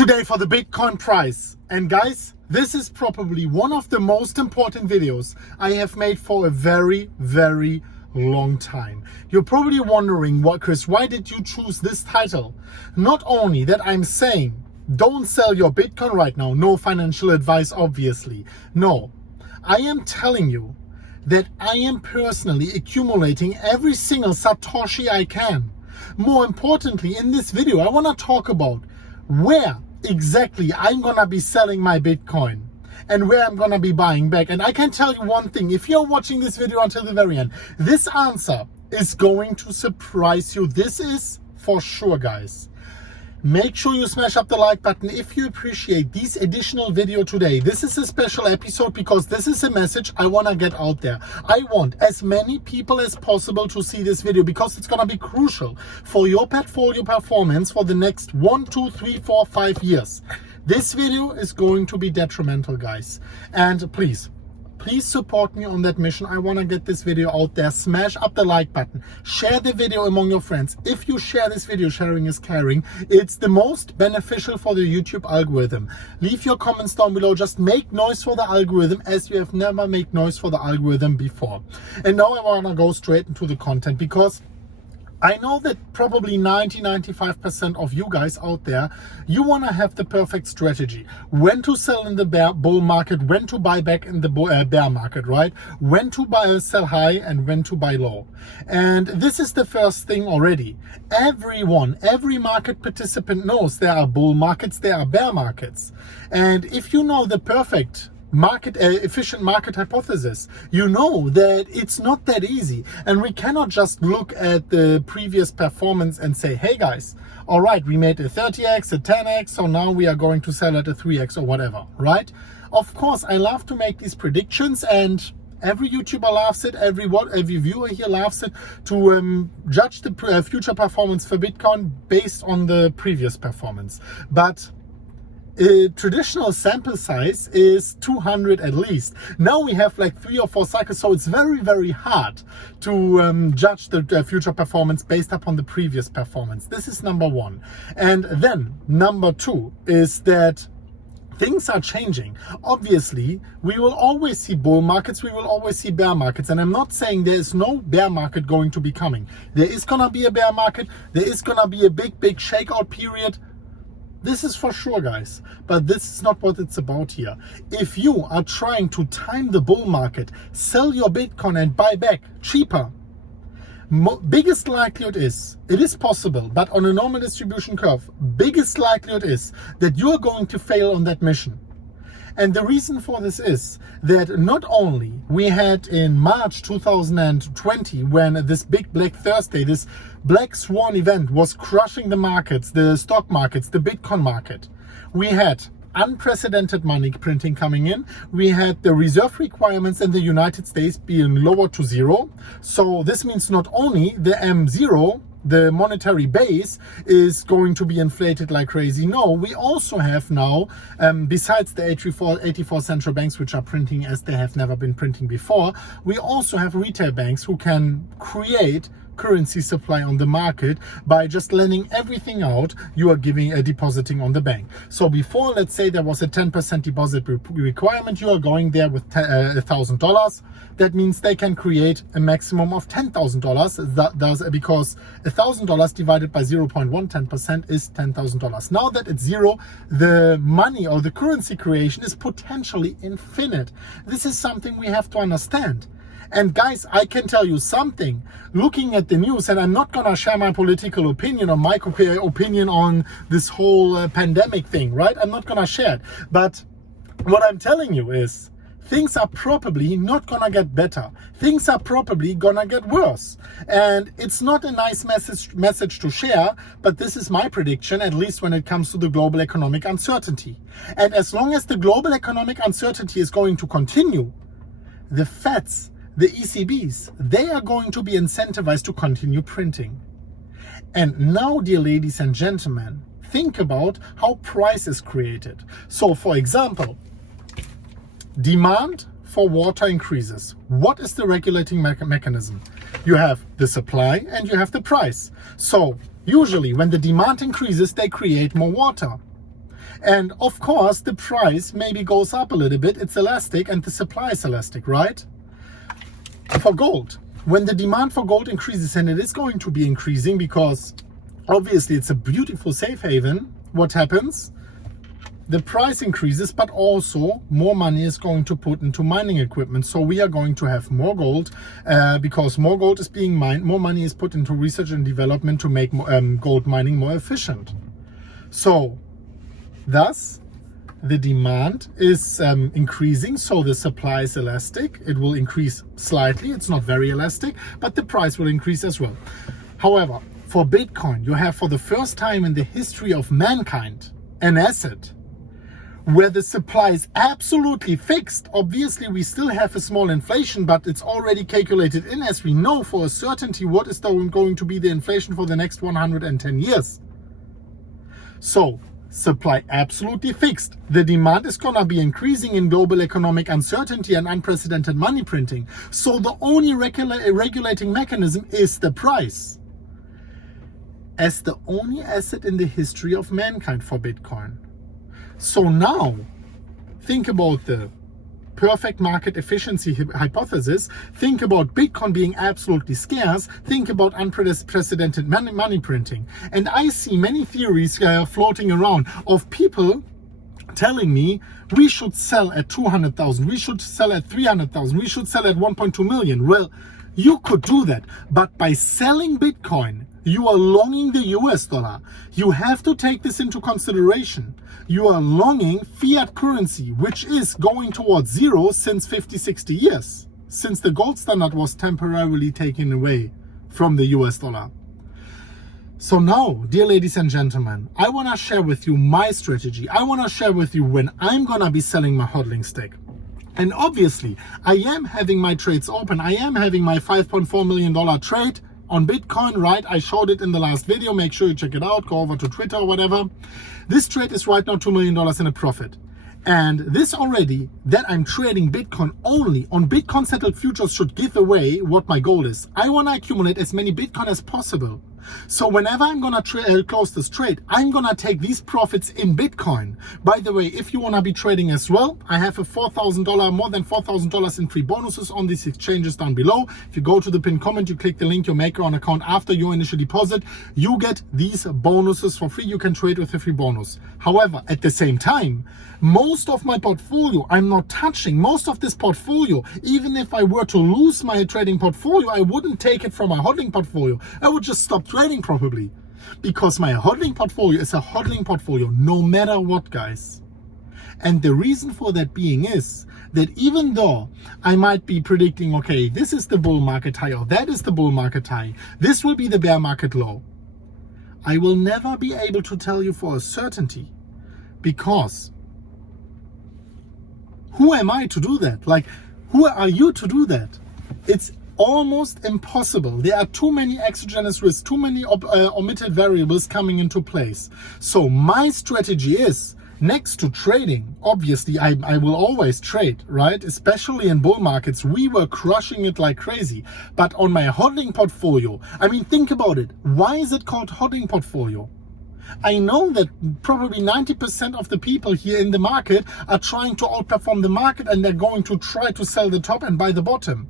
today for the Bitcoin price. And guys, this is probably one of the most important videos I have made for a very long time. You're probably wondering, what, Chris, why did you choose this title? Not only that I'm saying don't sell your Bitcoin right now, no financial advice obviously. No, I am telling you that I am personally accumulating every single Satoshi I can. More importantly, in this video, I want to talk about where exactly I'm gonna be selling my Bitcoin and where I'm gonna be buying back. And I can tell you one thing, if you're watching this video until the very end, this answer is going to surprise you. This is for sure, guys. Make sure you smash up the like button if you appreciate this additional video today. This is a special episode because this is a message I want to get out there. I want as many people as possible to see this video because it's going to be crucial for your portfolio performance for the next 1, 2, 3, 4, 5 years. This video is going to be detrimental, guys. And please support me on that mission. I want to get this video out there. Smash up the like button. Share the video among your friends. If you share this video, sharing is caring. It's the most beneficial for the YouTube algorithm. Leave your comments down below. Just make noise for the algorithm as you have never made noise for the algorithm before. And now I want to go straight into the content because I know that probably 95% of you guys out there, you want to have the perfect strategy. When to sell in the bull market, when to buy back in the bear market, right? When to sell high and when to buy low. And this is the first thing already. Every market participant knows there are bull markets, there are bear markets. And if you know the perfect efficient market hypothesis, you know that it's not that easy, and we cannot just look at the previous performance and say, hey guys, all right, we made a 30x, a 10x, so now we are going to sell at a 3x or whatever, right? Of course, I love to make these predictions, and every YouTuber loves it, every viewer here loves it, to judge the future performance for Bitcoin based on the previous performance. But a traditional sample size is 200 at least. Now we have like 3 or 4 cycles, so it's very hard to judge the future performance based upon the previous performance. This is number one. And then number two is that things are changing. Obviously, we will always see bull markets, we will always see bear markets. And I'm not saying there is no bear market going to be coming. There is gonna be a bear market, there is gonna be a big shakeout period. This is for sure, guys, but this is not what it's about here. If you are trying to time the bull market, sell your Bitcoin and buy back cheaper, biggest likelihood is, it is possible, but on a normal distribution curve, biggest likelihood is that you are going to fail on that mission. And the reason for this is that not only we had in March 2020, when this big Black Thursday, this Black Swan event was crushing the markets, the stock markets, the Bitcoin market, we had unprecedented money printing coming in. We had the reserve requirements in the United States being lowered to 0. So this means not only the M0, the monetary base, is going to be inflated like crazy. No, we also have now, besides the 84 central banks, which are printing as they have never been printing before, we also have retail banks who can create currency supply on the market by just lending everything out you are depositing on the bank. So before, let's say there was a 10% deposit requirement, you are going there with $1,000. That means they can create a maximum of $10,000. Because $1,000 divided by 0.110% is $10,000. Now that it's 0, the money or the currency creation is potentially infinite. This is something we have to understand. And guys, I can tell you something, looking at the news, and I'm not gonna share my political opinion or my opinion on this whole pandemic thing, right? I'm not gonna share it. But what I'm telling you is, things are probably not gonna get better. Things are probably gonna get worse. And it's not a nice message to share, but this is my prediction, at least when it comes to the global economic uncertainty. And as long as the global economic uncertainty is going to continue, the Feds, the ECBs, they are going to be incentivized to continue printing. And now, dear ladies and gentlemen, think about how price is created. So for example, demand for water increases. What is the regulating mechanism? You have the supply and you have the price. So usually when the demand increases, they create more water. And of course, the price maybe goes up a little bit. It's elastic and the supply is elastic, right? For gold, when the demand for gold increases, and it is going to be increasing because obviously it's a beautiful safe haven, what happens? The price increases, but also more money is going to put into mining equipment. So we are going to have more gold because more gold is being mined, more money is put into research and development to make gold mining more efficient. So thus, the demand is increasing, so the supply is elastic. It will increase slightly. It's not very elastic, but the price will increase as well. However, for Bitcoin, you have for the first time in the history of mankind an asset where the supply is absolutely fixed. Obviously, we still have a small inflation, but it's already calculated in, as we know for a certainty what is going to be the inflation for the next 110 years. So, supply absolutely fixed. The demand is gonna be increasing in global economic uncertainty and unprecedented money printing. So the only regulating mechanism is the price. As the only asset in the history of mankind for Bitcoin. So now, think about the perfect market efficiency hypothesis. Think about Bitcoin being absolutely scarce. Think about unprecedented money printing. And I see many theories floating around of people telling me we should sell at 200,000, we should sell at 300,000, we should sell at 1.2 million. Well, you could do that, but by selling Bitcoin, you are longing the US dollar. You have to take this into consideration. You are longing fiat currency, which is going towards zero since 50, 60 years, since the gold standard was temporarily taken away from the US dollar. So now, dear ladies and gentlemen, I want to share with you my strategy. I want to share with you when I'm going to be selling my hodling stick. And obviously, I am having my trades open. I am having my $5.4 million trade on Bitcoin, right? I showed it in the last video. Make sure you check it out. Go over to Twitter or whatever. This trade is right now $2 million in a profit. And this already, that I'm trading Bitcoin only on Bitcoin settled futures should give away what my goal is. I want to accumulate as many Bitcoin as possible. So whenever I'm going to close this trade, I'm going to take these profits in Bitcoin. By the way, if you want to be trading as well, I have a $4,000, more than $4,000 in free bonuses on these exchanges down below. If you go to the pinned comment, you click the link, you make your own account after your initial deposit, you get these bonuses for free. You can trade with a free bonus. However, at the same time, most of my portfolio, I'm not touching. Most of this portfolio, even if I were to lose my trading portfolio, I wouldn't take it from my hodling portfolio. I would just stop trading probably, because my hodling portfolio is a hodling portfolio no matter what, guys. And the reason for that being is that even though I might be predicting, okay, this is the bull market high or that is the bull market high, this will be the bear market low, I will never be able to tell you for a certainty, because who am I to do that? Like, who are you to do that? It's almost impossible. There are too many exogenous risks, too many omitted variables coming into place. So my strategy is, next to trading, obviously I will always trade, right? Especially in bull markets, we were crushing it like crazy. But on my hodling portfolio, I mean, think about it. Why is it called hodling portfolio? I know that probably 90% of the people here in the market are trying to outperform the market, and they're going to try to sell the top and buy the bottom.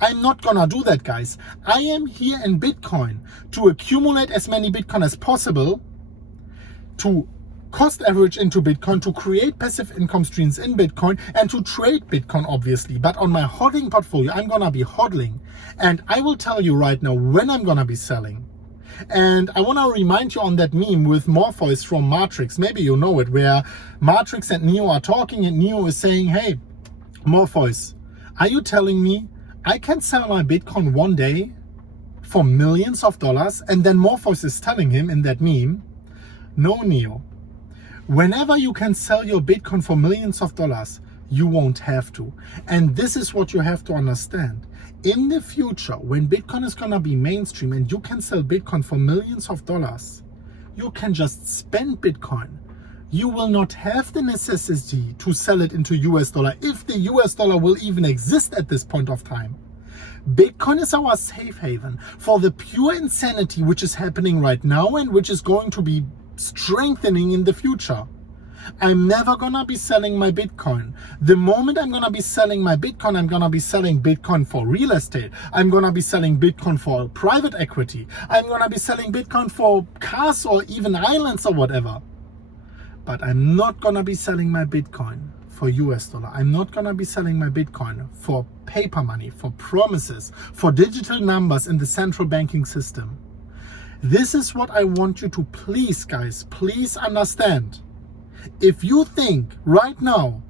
I'm not gonna do that, guys. I am here in Bitcoin to accumulate as many Bitcoin as possible, to cost average into Bitcoin, to create passive income streams in Bitcoin, and to trade Bitcoin, obviously. But on my hodling portfolio, I'm gonna be hodling. And I will tell you right now when I'm gonna be selling. And I want to remind you on that meme with Morpheus from Matrix. Maybe you know it, where Matrix and Neo are talking, and Neo is saying, hey, Morpheus, are you telling me I can sell my Bitcoin one day for millions of dollars? And then Morpheus is telling him in that meme, no, Neo, whenever you can sell your Bitcoin for millions of dollars, you won't have to. And this is what you have to understand. In the future, when Bitcoin is gonna be mainstream and you can sell Bitcoin for millions of dollars, you can just spend Bitcoin. You will not have the necessity to sell it into US dollar, if the US dollar will even exist at this point of time. Bitcoin is our safe haven for the pure insanity which is happening right now and which is going to be strengthening in the future. I'm never gonna be selling my Bitcoin. The moment I'm gonna be selling my Bitcoin, I'm gonna be selling Bitcoin for real estate. I'm gonna be selling Bitcoin for private equity. I'm gonna be selling Bitcoin for cars or even islands or whatever. But I'm not gonna be selling my Bitcoin for US dollar. I'm not gonna be selling my Bitcoin for paper money, for promises, for digital numbers in the central banking system. This is what I want you to please, guys, please understand. If you think right now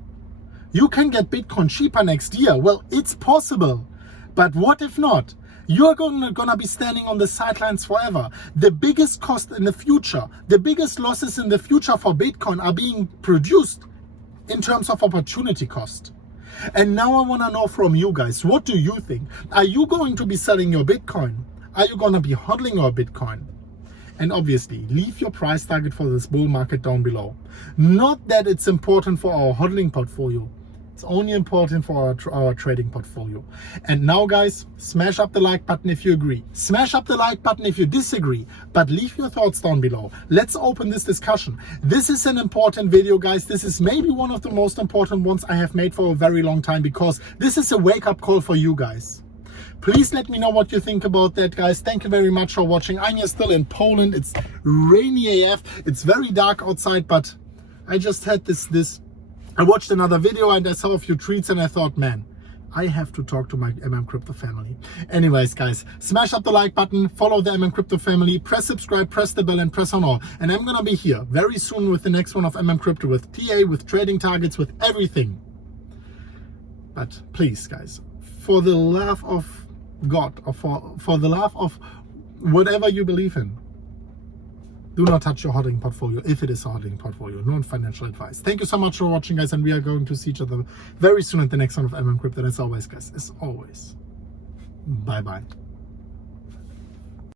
you can get Bitcoin cheaper next year, well, it's possible. But what if not? You're gonna be standing on the sidelines forever. The biggest cost in the future, the biggest losses in the future for Bitcoin are being produced in terms of opportunity cost. And now I wanna know from you guys, what do you think? Are you going to be selling your Bitcoin? Are you gonna be hodling your Bitcoin? And obviously, leave your price target for this bull market down below. Not that it's important for our hodling portfolio. It's only important for our trading portfolio. And now, guys, smash up the like button if you agree. Smash up the like button if you disagree. But leave your thoughts down below. Let's open this discussion. This is an important video, guys. This is maybe one of the most important ones I have made for a very long time, because this is a wake-up call for you guys. Please let me know what you think about that, guys. Thank you very much for watching. I'm here still in Poland. It's rainy AF. It's very dark outside, but I just had I watched another video and I saw a few tweets and I thought, man, I have to talk to my MMCrypto family. Anyways, guys, smash up the like button, follow the MMCrypto family, press subscribe, press the bell and press on all. And I'm gonna be here very soon with the next one of MMCrypto, with TA, with trading targets, with everything. But please, guys, for the love of God, or for the love of whatever you believe in, do not touch your hodling portfolio if it is a hodling portfolio. No financial advice. Thank you so much for watching, guys, and we are going to see each other very soon at the next one of MMCrypto. And as always, guys, bye bye.